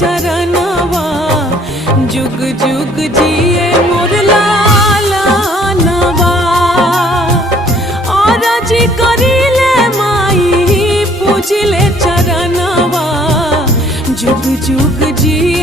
चरणवा जुग जुग जिए मोर लालनवा। और जी करिले माई पूजिले चरणवा जुग जुग जी